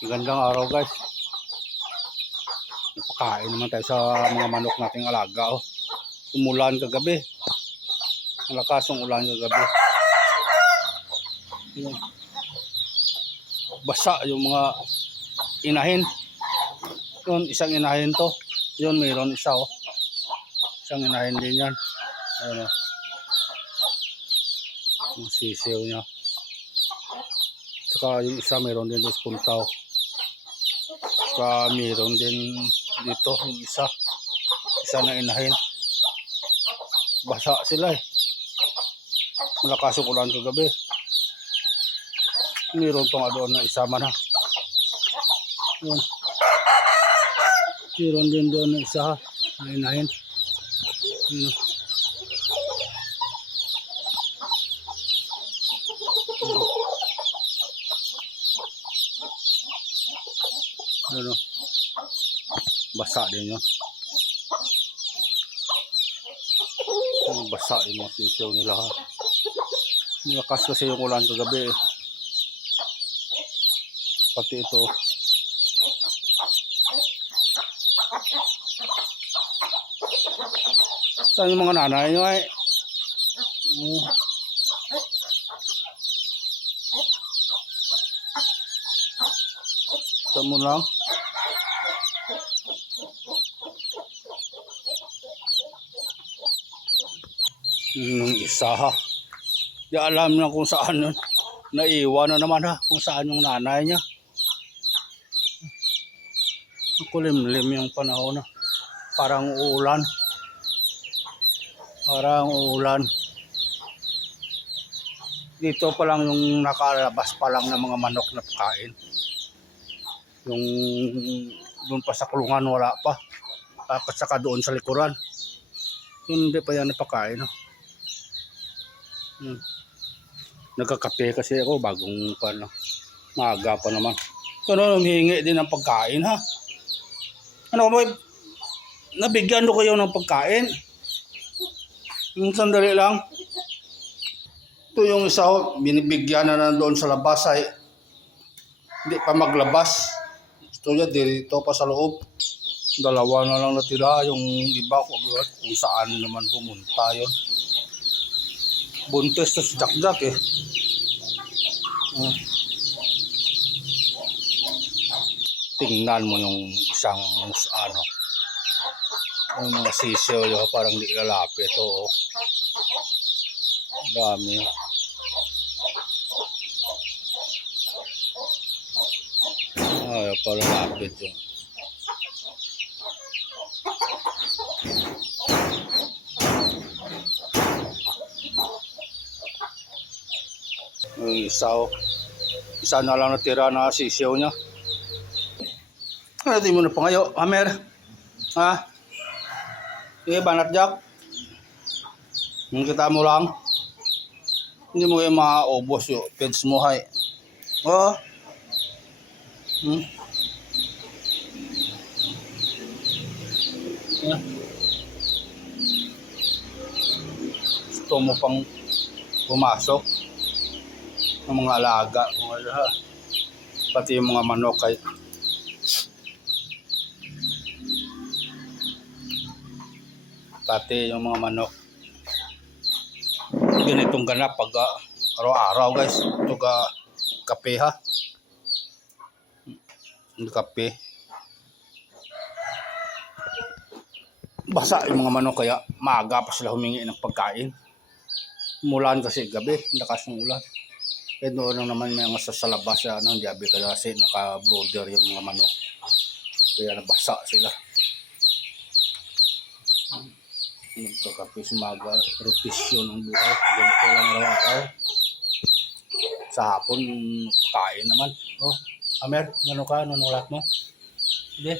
Gandang araw guys. Napakain naman tayo sa mga manok nating alaga. Oh. Umulan kagabi. Malakas ang ulan kagabi. Basa yung mga inahin. Yun, isang inahin to. Yun, mayroon isa oh. Isang inahin din yan. Ayan oh. Yung sisiw niya. Saka yung isa mayroon din doon puntaw. Saka mayroon din dito yung isa. Isa na inahin. Basa sila eh. Malakas yung ulan kagabi. Mayroon pa nga doon na isa man ha. Yun. Mayroon din doon na isa ha. Na inahin. Yun. Ano? Basa din yun. Basa yung mga sisiw nila ha. Malakas kasi yung ulan kagabi eh. Pati ito. Saan yung mga nanay nyo ay? Saan mo lang? Yung isa ha. Di alam na kung saan yun. Naiwan na naman ha. Kung saan yung nanay niya. Kulimlim yung panahon na. Parang uulan. Parang uulan. Dito pa lang yung nakalabas pa lang ng mga manok na pagkain. Yung doon pa sa kulungan wala pa. At saka doon sa likuran. Hindi pa yan napakain. No? Nagkakape kasi ako bagong pano. Maaga pa naman. Pero humihingi din ng pagkain ha. Ano ba? Nabigyan ko kayo ng pagkain. Yung sandali lang. Ito yung isa binibigyan na nandoon sa labas ay hindi pa maglabas. Ito niya dito pa sa loob. Dalawa na lang natira. Yung iba kung saan naman pumunta yun. Buntes to si Jack eh. Tingnan mo yung isang ano. Yung mga sisiyo yun, parang di lalapit. Oh. Dami. Ay, parang lapit yun. Isa na lang natira na sisiyo niya. Ano di mo na pangayo, Hamer? Ha? Sige, banat Jack. Yung kita mo lang. Hindi mo yung maubos yung peds mo, hay. Oh. Gusto mo pang pumasok ng mga alaga. Pati yung mga manok ay pati yung mga manok. Ganitong ganap pag araw-araw guys. Ito kape ha. Kape. Basa yung mga manok kaya maaga pa sila humingi ng pagkain. Umulan kasi gabi. Lakas ng ulan. Eh doon lang naman may mga sa labas ng gabi kasi naka-brooder yung mga manok. Kaya nabasa sila. Nagkakape sumaga, rotasyon ng buhay. Ganito lang araw-araw. Sa hapon, kain naman. Oh, Amer, ano ka? Ano nulat mo? Hindi.